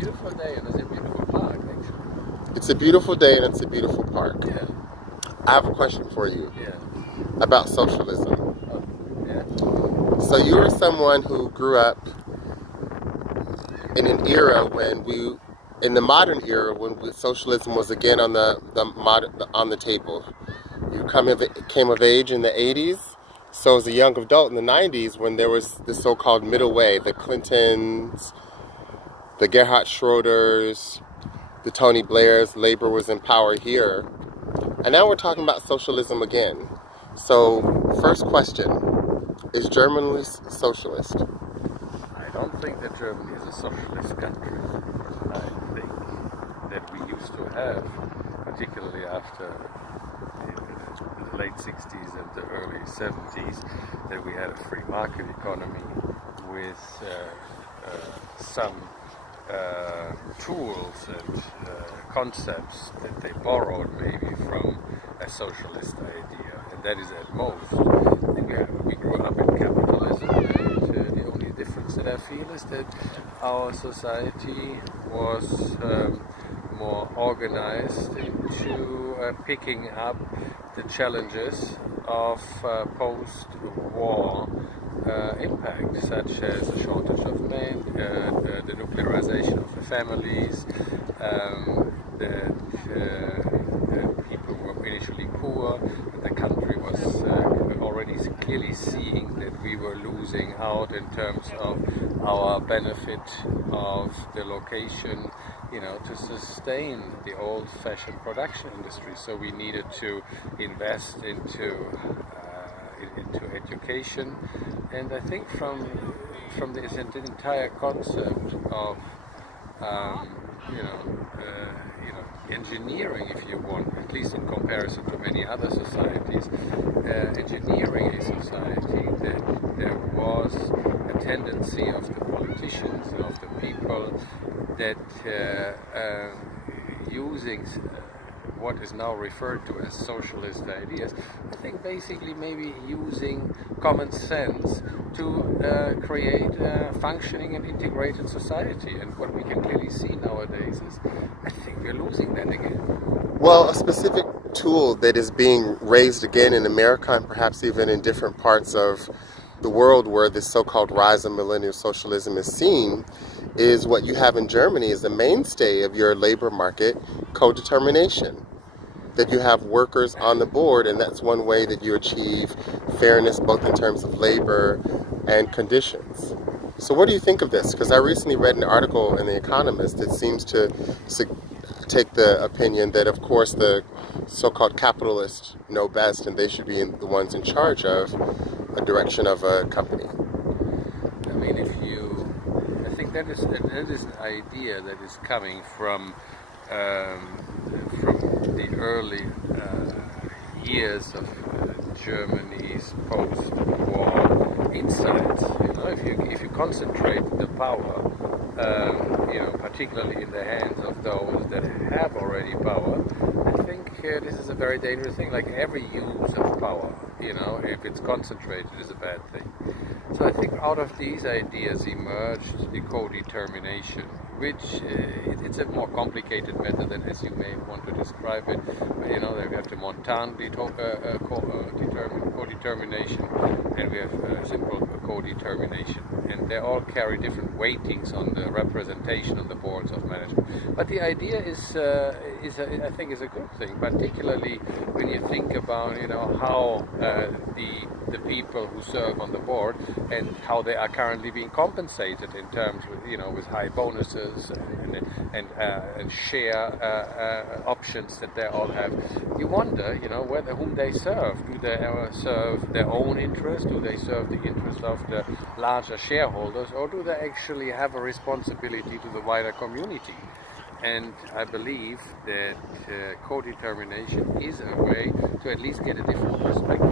beautiful day and it's a beautiful park, actually. It's a beautiful day and it's a beautiful park. Yeah. I have a question for you Yeah. about socialism. Oh, yeah. So you are someone who grew up in an era in the modern era, when socialism was again on on the table. You came of age in the 80s. So as a young adult in the 90s, when there was the so-called middle way, the Clintons, the Gerhard Schroders, the Tony Blairs, labor was in power here. And now we're talking about socialism again. So, first question, is Germany socialist? I don't think that Germany is a socialist country. I think that we used to have, particularly after the late 60s and the early 70s, that we had a free market economy with some tools and concepts that they borrowed maybe from a socialist idea, and that is at most. We grew up in capitalism, and the only difference that I feel is that our society was more organized into picking up the challenges of post-war impact, such as the shortage of men, the nuclearization of the families, that people were initially poor, that the country was already clearly seeing that we were losing out in terms of our benefit of the location, to sustain the old-fashioned production industry. So we needed to invest into education, and I think from this entire concept of engineering, if you want, at least in comparison to many other societies, engineering a society, that there was a tendency of the politicians and of the people that using what is now referred to as socialist ideas, I think basically maybe using common sense to create a functioning and integrated society. And what we can clearly see nowadays is, I think we're losing that again. Well, a specific tool that is being raised again in America and perhaps even in different parts of the world where this so-called rise of millennial socialism is seen is what you have in Germany is the mainstay of your labor market, co-determination. That you have workers on the board, and that's one way that you achieve fairness both in terms of labor and conditions. So what do you think of this? Because I recently read an article in The Economist that seems to take the opinion that, of course, the so-called capitalists know best and they should be the ones in charge of a direction of a company. I mean, I think that is an idea that is coming from the early years of Germany's post-war insights. If you concentrate the power, particularly in the hands of those that have already power, I think this is a very dangerous thing. Like every use of power, if it's concentrated, is a bad thing. So I think out of these ideas emerged the co-determination, which it's a more complicated method than as you may want to describe it. But, we have the Montan co-determination, and we have simple co-determination, and they all carry different weightings on the representation on the boards of management. But the idea I think is a good thing, particularly when you think about how the people who serve on the board and how they are currently being compensated in terms with high bonuses and share options that they all have. You wonder, whom they serve. Do they serve their own interest? Do they serve the interest of the larger shareholders, or do they actually have a responsibility to the wider community? And I believe that co-determination is a way to at least get a different perspective